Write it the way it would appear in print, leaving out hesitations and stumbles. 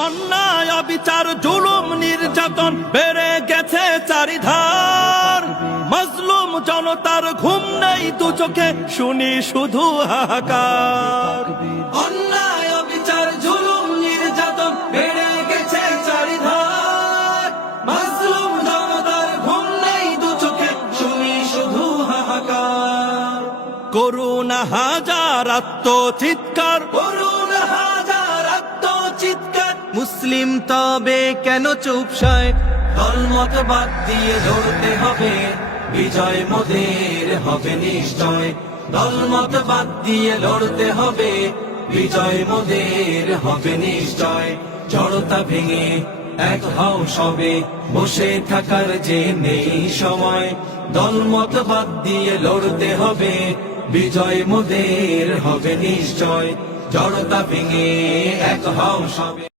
অন্যায় অবিচার জুলুম নির্যাতন বেড়ে গেছে চারিধার, মজলুম জনতার ঘুম নেই দু চোখে, শুনি শুধু হাহাকার। অন্যায় অবিচার জুলুম নির্যাতন বেড়ে গেছে চারিধার, মজলুম জনতার ঘুম নেই দু চোখে, শুনি শুধু হাহাকার। করুণা হাজার আত্মচিৎকার, করুণা হাজার আত্মচিৎকার। মুসলিম তবে কেন চুপসায়, দলমত বাদ দিয়ে লড়তে হবে, বিজয় মোদের হবে নিশ্চয়। দলমত বাদ দিয়ে লড়তে হবে, বিজয় মোদের হবে নিশ্চয়। জড়তা ভেঙে এক হও সবে, বসে থাকার যে নেই সময়। দলমত বাদ দিয়ে লড়তে হবে, বিজয় মোদের হবে নিশ্চয়। জড়তা ভেঙে এক হও সবে।